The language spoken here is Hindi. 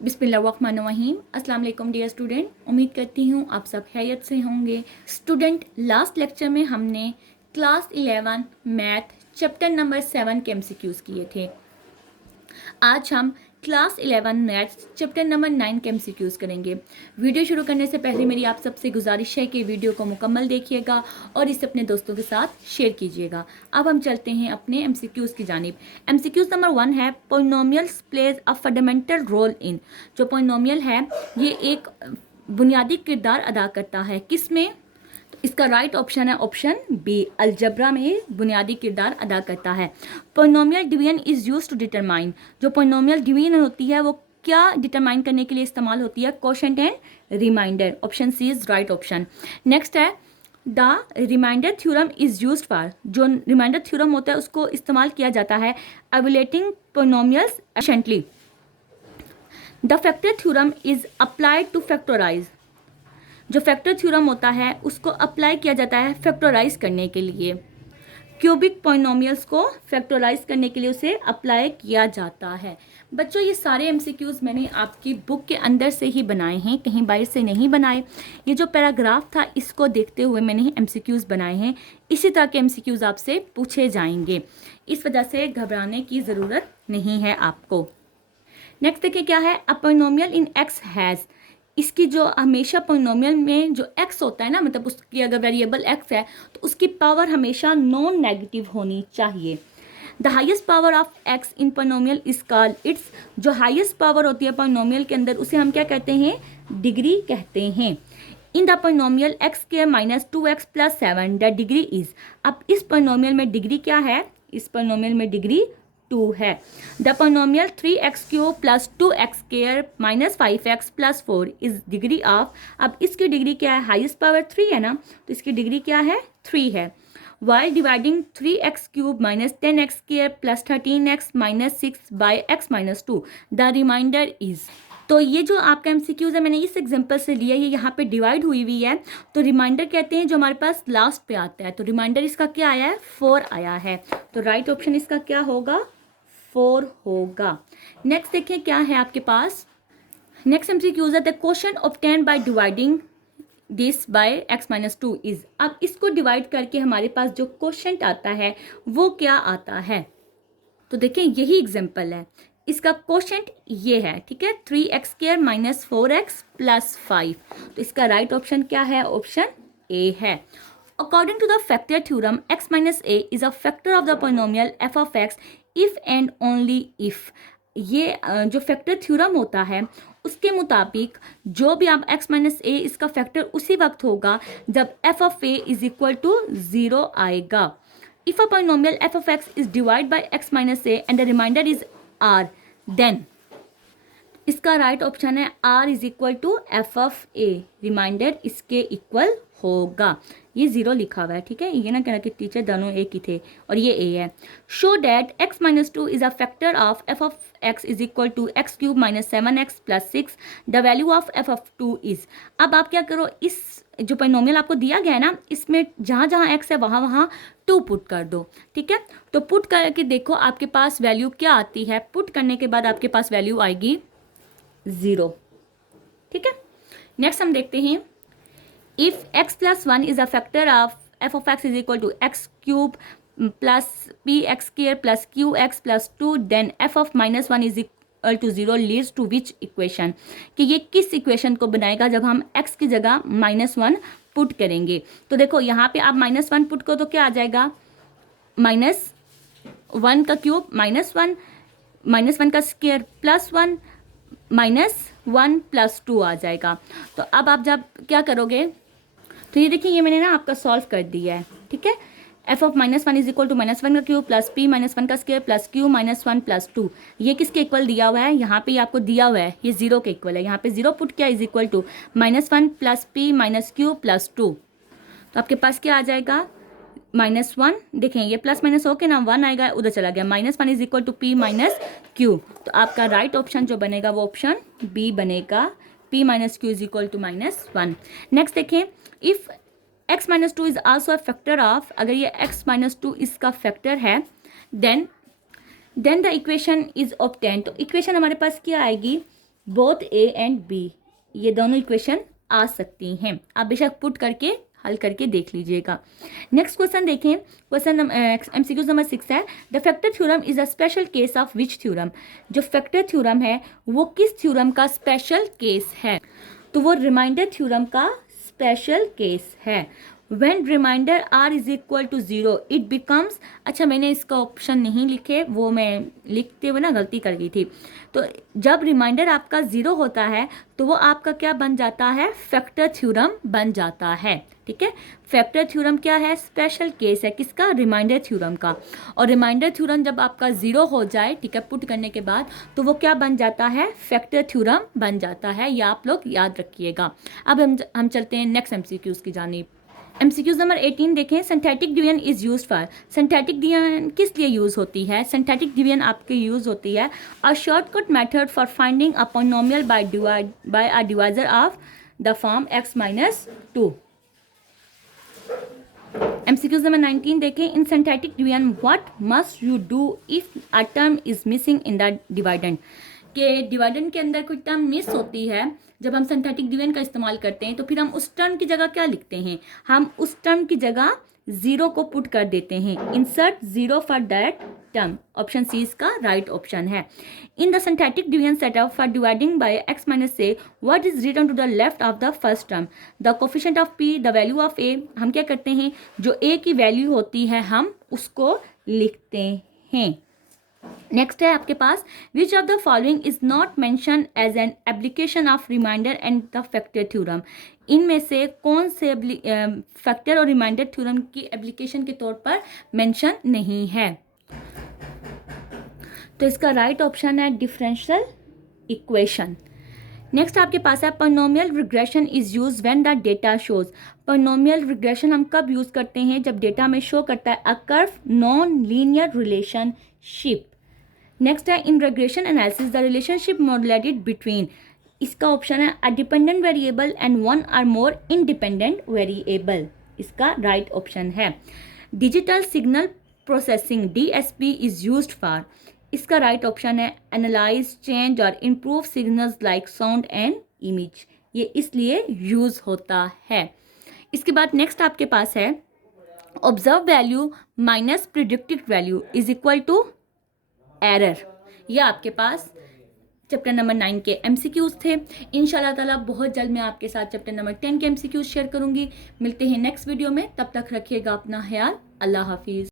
बिस्मिल्लाहिर्रहमानिर्रहीम। अस्सलाम वालेकुम डियर स्टूडेंट, उम्मीद करती हूँ आप सब खैरियत से होंगे। स्टूडेंट, लास्ट लेक्चर में हमने क्लास 11 मैथ चैप्टर नंबर 7 के एमसीक्यूज़ किए थे। आज हम क्लास 11 मैथ्स चैप्टर नंबर 9 के एमसीक्यूज़ करेंगे। वीडियो शुरू करने से पहले मेरी आप सबसे गुजारिश है कि वीडियो को मुकम्मल देखिएगा और इसे अपने दोस्तों के साथ शेयर कीजिएगा। अब हम चलते हैं अपने एमसीक्यूज़ की जानिब। एमसीक्यूज़ नंबर 1 है polynomials plays a fundamental role in. जो पॉलिनोमियल है ये एक बुनियादी किरदार अदा करता है, किस में? इसका राइट ऑप्शन है ऑप्शन बी, अलजबरा में बुनियादी किरदार अदा करता है। Polynomial division is use to determine. जो पोलिनोमियल डिवीजन होती है वो क्या डिटरमाइन करने के लिए इस्तेमाल होती है? Quotient and remainder. Option C is right option. Next है the remainder theorem is use for. जो रिमाइंडर थ्योरम होता है उसको इस्तेमाल किया जाता है evaluating polynomials efficiently. The factor theorem is applied to factorise. जो फैक्टर थ्योरम होता है उसको अप्लाई किया जाता है फैक्टराइज करने के लिए। क्यूबिक पॉलिनोमियल्स को फैक्टराइज करने के लिए उसे अप्लाई किया जाता है। बच्चों, ये सारे एमसीक्यूज़ मैंने आपकी बुक के अंदर से ही बनाए हैं, कहीं बाहर से नहीं बनाए। ये जो पैराग्राफ था इसको देखते हुए मैंने एमसीक्यूज़ बनाए हैं। इसी तरह के एमसीक्यूज़ आपसे पूछे जाएंगे, इस वजह से घबराने की ज़रूरत नहीं है आपको। नेक्स्ट देखिए क्या है, a polynomial in x has. इसकी जो हमेशा पॉलिनोमियल में जो x होता है ना, मतलब उसकी अगर वेरिएबल x है तो उसकी पावर हमेशा नॉन नेगेटिव होनी चाहिए। The highest power of x in polynomial is called its. जो हाइएस्ट पावर होती है पॉलिनोमियल के अंदर उसे हम क्या कहते हैं? डिग्री कहते हैं। In the polynomial x square minus 2x plus 7 the degree is. अब इस पॉलिनोमियल में डिग्री क्या है? इस पॉलिनोमियल में डिग्री 2 है। The polynomial 3x cube plus 2x square minus 5x plus 4 is degree of. अब इसकी डिग्री क्या है? हाईएस्ट पावर 3 है ना, तो इसकी डिग्री क्या है? 3 है। While dividing 3x cube minus 10x square plus 13x minus 6 by x minus 2 the remainder is. तो ये जो आपका एमसीक्यूज है मैंने इस एग्जांपल से लिया, ये यहाँ पे डिवाइड हुई हुई है तो रिमाइंडर कहते हैं जो हमारे पास लास्ट पे आता है। तो रिमाइंडर इसका क्या आया है? 4 आया है। तो राइट ऑप्शन इसका क्या होगा? 4 होगा। नेक्स्ट देखिए क्या है आपके पास। नेक्स्ट एमसीक्यूज है the quotient obtained by dividing this by x minus 2 is. अब इसको डिवाइड करके हमारे पास जो क्वोशंट आता है वो क्या आता है? तो देखिए यही एग्जांपल है, इसका क्वोशंट ये है, ठीक है, 3x square minus 4x plus 5। तो इसका राइट ऑप्शन क्या है? ऑप्शन ए है। According to the factor theorem, x minus a is a factor of the polynomial f of x if and only if। ये जो फैक्टर थ्योरम होता है उसके मुताबिक जो भी आप x माइनस ए इसका फैक्टर उसी वक्त होगा जब f of a is equal to 0 आएगा। If a polynomial f of x is divide by x minus a and the remainder is r, then इसका राइट ऑप्शन है r is equal to f of a, remainder इसके इक्वल होगा। ये 0 लिखा हुआ है, ठीक है, ये ना कहना कि टीचर दोनों एक ही थे, और ये a है। Show that x minus 2 is a factor of f of x is equal to x cube minus 7x plus 6 the value of f of 2 is. अब आप क्या करो, इस जो पॉलिनोमियल आपको दिया गया है ना इसमें जहाँ जहाँ x है वहाँ वहाँ 2 पुट कर दो, ठीक है। तो पुट करके देखो आपके पास वैल्यू क्या आती है। पुट करने के बाद आपके पास वैल्यू आएगी 0, ठीक है। नेक्स्ट हम देखते हैं if x plus 1 is a factor of f of x is equal to x cube plus p x square plus q x plus 2 then f of minus 1 is equal to 0 leads to which equation. कि ये किस इक्वेशन को बनाएगा जब हम x की जगह -1 पुट करेंगे। तो देखो यहाँ पे आप -1 पुट करो तो क्या आ जाएगा? -1 का क्यूब -1 -1 का स्क्वायर प्लस 1 -1 प्लस 2 आ जाएगा। तो अब आप जब क्या करोगे तो ये देखिए ये मैंने ना आपका सॉल्व कर दिया है, ठीक है। f of -1 is equal to -1 का क्यूब प्लस p -1 का स्क्वायर प्लस q -1 प्लस 2। ये किसके इक्वल दिया हुआ है? यहाँ पे आपको दिया हुआ है ये 0 के इक्वल है। यहाँ पे 0 पुट किया is equal to -1 plus p minus q plus 2। तो आपके पास क्या आ जाएगा? -1, देखें ये प्लस माइनस होके ना 1 आएगा, उधर चला गया। -1 is equal to p minus q। तो आपका राइट ऑप्शन जो बनेगा वो ऑप्शन बी बनेगा, p minus q is equal to -1। Next देखें if x minus 2 is also a factor of, अगर ये x माइनस 2 इसका फैक्टर है then the equation is obtain. तो इक्वेशन हमारे पास क्या आएगी? बोथ ए एंड बी, ये दोनों इक्वेशन आ सकती हैं। आप बेशक पुट करके हल करके देख लीजिएगा। नेक्स्ट क्वेश्चन देखें, क्वेश्चन MCQ नंबर 6 है, the factor theorem is a special case of which theorem. जो फैक्टर थ्योरम है वो किस थ्योरम का स्पेशल केस है? तो वो रिमाइंडर थ्योरम का स्पेशल केस है। When remainder r is equal to 0 it becomes, अच्छा मैंने इसका ऑप्शन नहीं लिखे, वो मैं लिखते हुए ना गलती कर गई थी। तो जब रिमाइंडर आपका 0 होता है तो वो आपका क्या बन जाता है? फैक्टर थ्योरम बन जाता है। ठीक है, फैक्टर थ्योरम क्या है? स्पेशल केस है किसका? रिमाइंडर थ्योरम का। और रिमाइंडर थ्योरम जब आपका 0 हो जाए, ठीक है, पुट करने के बाद, तो वो क्या बन जाता है? फैक्टर थ्योरम बन जाता है। ये आप लोग याद रखिएगा। अब हम चलते हैं नेक्स्ट MCQs की जानिब। MCQs नंबर 18 देखें, synthetic division is use for. Synthetic division किस लिए यूज होती है? सिंथेटिक डिवीजन आपके यूज होती है a shortcut method for finding a polynomial bye a divisor of the form x-2। MCQs number 19 देखें, इन synthetic division what must you do if a term is missing in the dividend. के डिवाइडेंड के अंदर कोई टर्म मिस होती है, जब हम सिंथेटिक डिवीजन का इस्तेमाल करते हैं तो फिर हम उस टर्म की जगह क्या लिखते हैं? हम उस टर्म की जगह 0 को पुट कर देते हैं। Insert 0 for that term. Option C इसका राइट ऑप्शन है। In the synthetic division setup for dividing by x-a what is written to the left of the first term? The coefficient of p, the value of a। हम क्या करते हैं? जो a की वैल्यू होती है हम उसको लिखते हैं। नेक्स्ट है आपके पास, which of the following is not mention as an application of remainder and the factor theorem. इनमें से कौन से फैक्टर और रिमाइंडर थ्योरम की एप्लीकेशन के तौर पर मेंशन नहीं है? तो इसका राइट ऑप्शन है डिफरेंशियल इक्वेशन। नेक्स्ट आपके पास है, polynomial regression is use when the data shows. Polynomial regression हम कब यूज करते हैं? जब डेटा में शो करता है a curve non linear relationship. Next है, in regression analysis the relationship modulated between. इसका ऑप्शन है a dependent variable and one और मोर इंडिपेंडेंट वेरिएबल। इसका राइट ऑप्शन है। Digital signal processing DSP is used for. इसका राइट ऑप्शन है एनालाइज, चेंज और improve signals like sound and image. ये इसलिए यूज होता है। इसके बाद नेक्स्ट आपके पास है, observe value minus predicted value is equal to error. ये आपके पास चैप्टर नंबर 9 के MCQs थे। इंशाल्लाह ताला बहुत जल्द मैं आपके साथ चैप्टर नंबर 10 के MCQs शेयर करूंगी। मिलते हैं नेक्स्ट वीडियो में, तब तक रखिएगा अपना ख्याल। अल्लाह हाफिज़।